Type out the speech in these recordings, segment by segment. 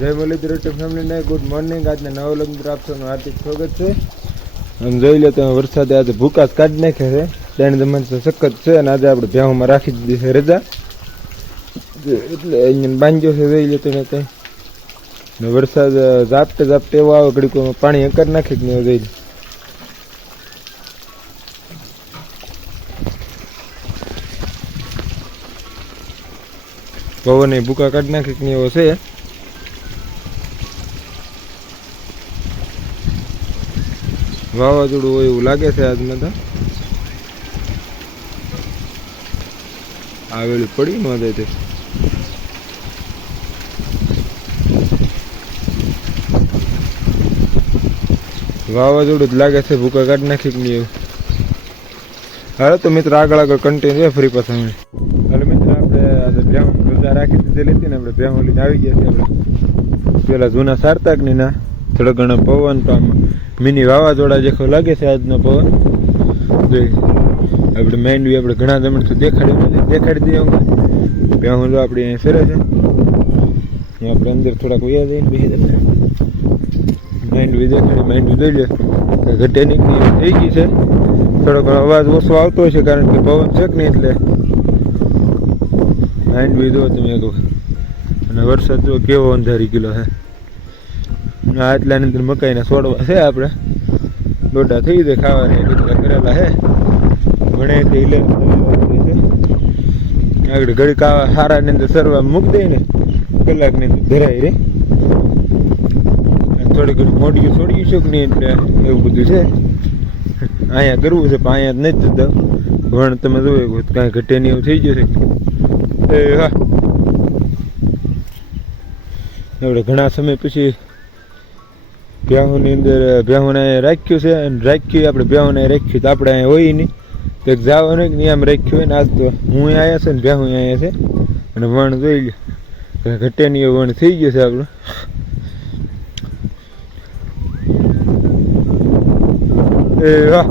જય મુરલીધર યુટ્યુબ ફેમિલીને good morning. આજના નવા વ્લોગ અંદર આપ સૌનું હાર્દિક સ્વાગત છે. આમ જોઈ લો તમે વરસાદે આજે ભૂકાસ કાઢી નાખે છે. ત્રણ દમણ સખત છે અને આજે આપણે ભેહુમાં રાખી દીધી છે રજા, એટલે અહીંયા બાંધ્યો છે. જોઈ લો તમે ત્યાં વરસાદ ઝાપટે ઝાપટે એવો આવે, ઘડીકોમાં પાણી અંકર નાખી જ નહીં. જોઈ લો પવન એ ભૂકા કાઢી નાખી નહીં એવો છે. વાવાઝોડું હોય એવું લાગે છે આજમાં. તો આવેલું પડી ન જાય તે વાવાઝોડું જ લાગે છે, ભૂકા કાઢી નાખી કે નહીં એવું. હાલો તો મિત્ર આગળ આગળ કન્ટિન્યુ છે ફરી પાછા. હાલો મિત્ર આપણે આજે ભેહું રજા રાખી દીધેલી હતી ને, આપણે ભેહું લઈને આવી ગયા છીએ. આપણે પેલા જૂના સાર્થક ની ના થોડો ઘણો પવન તો આમ મિની વાવાઝોડા જેખો લાગે છે આજનો પવન. જોઈ આપણે માંડવી આપણે ઘણા જમણથી દેખાડી દઈએ. ભેહું જો આપણી અહીં ફરે છે, આપણે અંદર થોડાક વયા જઈને બેસી જશે. માંડવી દેખાડી, માંડવી જોઈ લે ઘટે નીકળી થઈ ગઈ છે. થોડો ઘણો અવાજ ઓછો આવતો હોય છે કારણ કે પવન છે કે નહીં, એટલે માંડવી જો તમે કહો. અને વરસાદ જો કેવો અંધારી ગયેલો છે. આટલાની અંદર મકાઈના છોડવા છે, આપણે ડોડા થઈ જાય ખાવાના કેટલા કરેલા છે. ભણે તે લે આગળ ઘડીક આવા હારાની અંદર સરવા મૂકી દઈ ને, કલાકની અંદર ધરાઈ રે. થોડી ઘણી મોટી છોડી શક નહીં, એટલે એવું બધું છે. અહીંયા કરવું છે પણ અહીંયા જ નથી થતા. વણ તમે જોયું કાંઈ ઘટે નહીં એવું થઈ જશે. એ હા આપણે ઘણા સમય પછી ભેહુંની અંદર ભેહુંને રાખ્યું છે, અને રાખ્યું આપણે ભેહુંને રાખ્યું તો આપણે અહીંયા હોય નહીં, તો જવાનું નહીં આમ રાખ્યું હોય ને. આજ તો હું અહીંયા છે ને ભેહું અહીંયા છે, અને વણ જોઈ લે ઘટે નહીં વણ થઈ ગયું છે આપણું. એ હા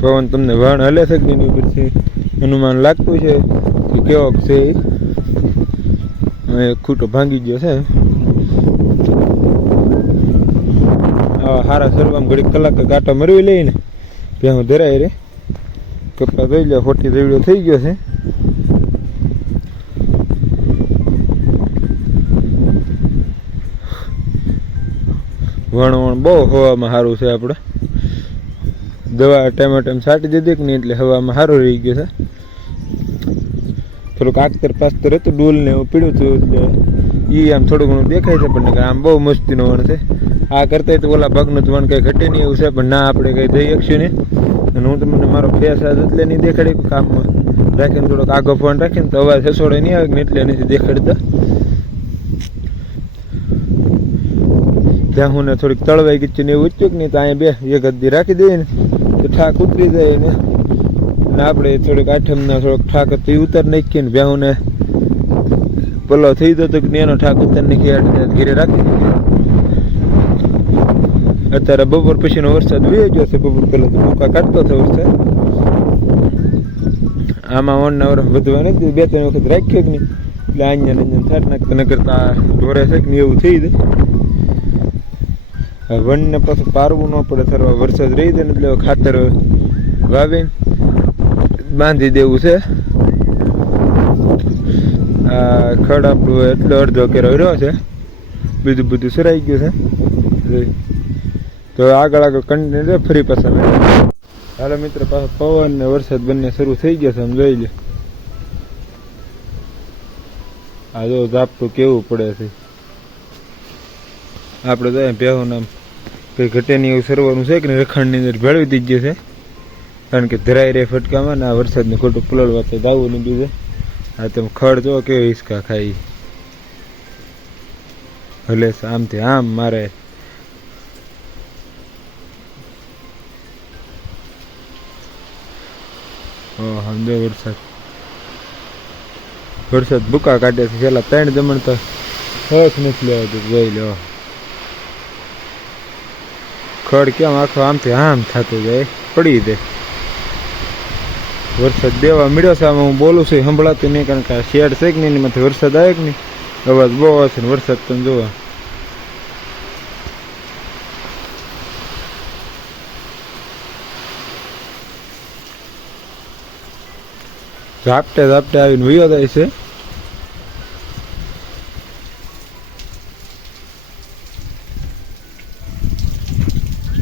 પવન તમને વણ હલે છે કે નહીં પછી અનુમાન લાગતું છે કે કેવો છે. ખૂટો ભાંગી ગયો છે. આવા સારા સરવામાં ઘડી કલાક કાંટો મરવી લઈને ભેહું ધરાય રે. કપડા જોઈ લે ખોટી રેવડો થઈ ગયો છે. વણ બહુ હવામાં સારું છે. આપણે દવા ટાઈમ છાંટી દીધી કે નહીં, એટલે હવામાં સારું રહી ગયું છે. થોડુંક આગતર પાસ્તર હતું ડોલ ને એવું પીડ્યું હતું, એટલે એ આમ થોડું ઘણું દેખાય છે. પણ આમ બહુ મસ્તીનો વણ છે. આ કરતા તો ઓલા ભાગનું જ વણ કંઈ ઘટે નહીં એવું છે, પણ ના આપણે કંઈ દઈ શકશું નહીં. અને હું તમને મારો ફેસ આજ એટલે નહીં દેખાડી, કામમાં રાખીને થોડોક આગો ફોન રાખીને તો અવાજ હસોડે નહીં આવે ને, એટલે નથી દેખાડતા. ત્યાં હું ને થોડીક તળવાઈ ગઈ ને એવું ઉચ્ચું કે નહીં, તો અહીંયા બે એક હદી રાખી દઈએ ને તો ઠાક ઉતરી જાય ને. અને આપણે થોડીક આઠમના થોડોક ઠાક હતી ઉતાર નાખીએ ને, ભેહુંને પલો થઈ જતો કે એનો ઠાક ઉતાર નાખી ઘીરે રાખી દીધી. અત્યારે બપોર પછીનો વરસાદ વહી ગયો છે. બપોર પહેલા તો ભૂકા કાઢતો હતો વરસાદ. આમાં વણના વરસ વધવા નથી, 2-3 વખત રાખ્યો કે નહીં, એટલે અહીંયા થાટ નાખતા ન કરતા ઢોરે છે કે નહીં એવું થઈ જાય. વણને પાછું પારવું ન પડે, થરવા વરસાદ રહી જાય ને, એટલે ખાતર વાવીને બાંધી દેવું છે. આ ખડ આપણું એટલો અડધો કેરો રહ્યો છે, બીજું બધું સરાઈ ગયું છે. તો આગળ કન્ટિન્યુ ફરી પાછા. હાલો મિત્ર પાછો પવન ને વરસાદ બંને શરૂ થઈ ગયા છે. આમ જોઈ લે આ જો ઝાપટું કેવું પડે છે. આપણે તો ભેહું નામ કંઈ ઘટે નહીં એવું સરવાનું છે કે રખણની અંદર ભેળવી દીધી છે, કારણ કે ધરાઈ રહે ફટકામાં ને આ વરસાદને ખોટું પલળવા તો દાવું નહીં બીજે. આ તમે ખડ જો કેવો હિંચકા ખાઈ હલે છે આમથી આમ મારે. સમજો વરસાદ ભૂકા કાઢે છે. છેલ્લા 3 દમણ તો હક નથી લેવાતું. જોઈ લો ખડ કેમ આખો આમથી આમ થતું જાય, પડી દે. વરસાદ દેવા મળ્યો છે. આમાં હું બોલું છું સંભળાતું નહીં, કારણ કે આ શેડ છે કે નહીં એમાંથી વરસાદ આવે કે નહીં, અવાજ બહુ આવે છે ને વરસાદ તમે જોવા. ઝાપટે ઝાપટે આવીને વયો જાય છે.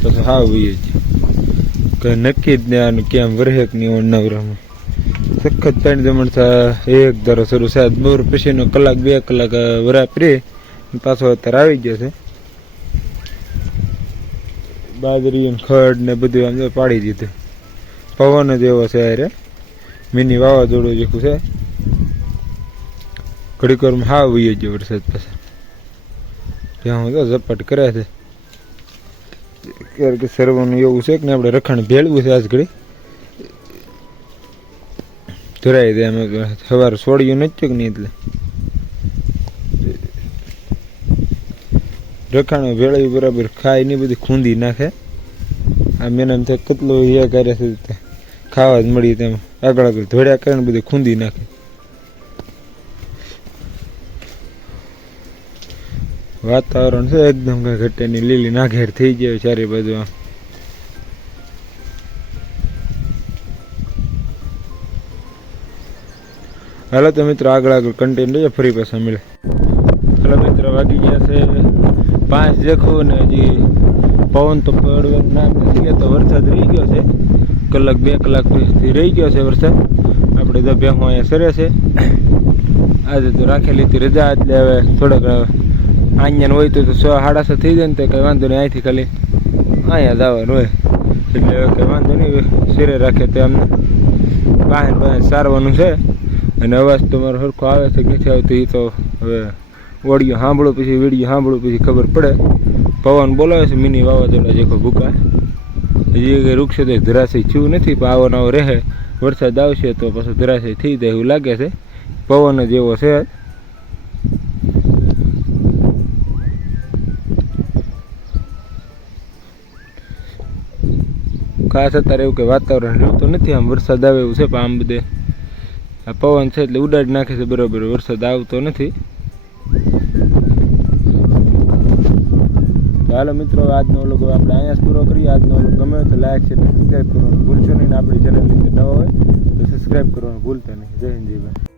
પછી હા વયો છે, કઈ નક્કી જ નહીં આનું કેમ વરહેક નહીં. નવરામાં સખત પાણી જમણતા એક ધારો શરૂ છે. બોર પછીનો કલાક 2 કલાક વરાપરી પાછો અત્યારે આવી ગયો છે. બાજરી ને ખડ ને બધું આમ પાડી દીધું. પવન જ એવો છે યારે, મિની વાવાઝોડું જેવું છે. ઘડીક વારમાં હા વયો ગયો વરસાદ પાછા. ત્યાં હું તો ઝપટ કરે છે. કે સર્વનું એવું છે કે ને આપણે રખાણ ભેળવું છે. આજ ઘડી ધરાઈ દે અમે સવારે છોડ્યું નથી કે નહીં, એટલે રખાણું ભેળવ્યું બરાબર ખાય નહીં, બધી ખૂંદી નાખે. આમ એના એમ થાય કેટલો એ કરે છે, ખાવા જ મળી તેમ આગળ આગળ ધોળ્યા કરે ને બધી ખૂંદી નાખે. વાતાવરણ છે એકદમ કઈ ઘટેની લીલી નાઘેર થઈ જાય ચારે બાજુ. આમ હાલો તો મિત્રો આગળ આગળ કન્ટેન્ટ લઈએ, ફરી પાછા મળે. હાલો મિત્રો વાગી ગયા છે 5 જેખું ને હજી પવન તો પડવાનું નામ નથી લેતો. વરસાદ રહી ગયો છે, કલાક 2 કલાક પછી રહી ગયો છે વરસાદ. આપણે તો ભેહું અહીંયા સરે છે. આજે તો રાખેલી હતી રજા, એટલે હવે થોડાક અહીંયા હોય તો 6:30 થઈ જાય ને તો કંઈ વાંધો નહીં. અહીંથી ખાલી અહીંયા જવાનું હોય એટલે કંઈ વાંધો નહીં. શેરે રાખે તો અમને પાસે સારવાનું છે. અને અવાજ તો મારો સરખો આવે છે કે નથી આવતો એ તો હવે ઓડિયો સાંભળો પછી વિડીયો સાંભળો પછી ખબર પડે. પવન બોલાવે છે મિની વાવાઝોડા જેખો ભૂકા. હજી કંઈ રૂકશે તો ધરાશય થયું નથી, પણ આવો નવો રહે. વરસાદ આવશે તો પાછું ધરાશય થઈ જાય એવું લાગે છે. પવન જ એવો છે. ખાસ અત્યારે એવું કંઈ વાતાવરણ રહેતું નથી. આમ વરસાદ આવે એવું છે, પણ આમ બધે આ પવન છે એટલે ઉડાડી નાખે છે બરાબર. વરસાદ આવતો નથી. ચાલો મિત્રો, આજનો વ્લોગ આપણે અહીંયા જ પૂરો કરીએ. આજનો વ્લોગ ગમે તો લાઈક છે, સબસ્ક્રાઈબ કરવાનું ભૂલશો નહીં. આપણી ચેનલની અંદર નવા હોય તો સબસ્ક્રાઈબ કરવાનું ભૂલતા નહીં. જય હિન્દ, જય ભારત.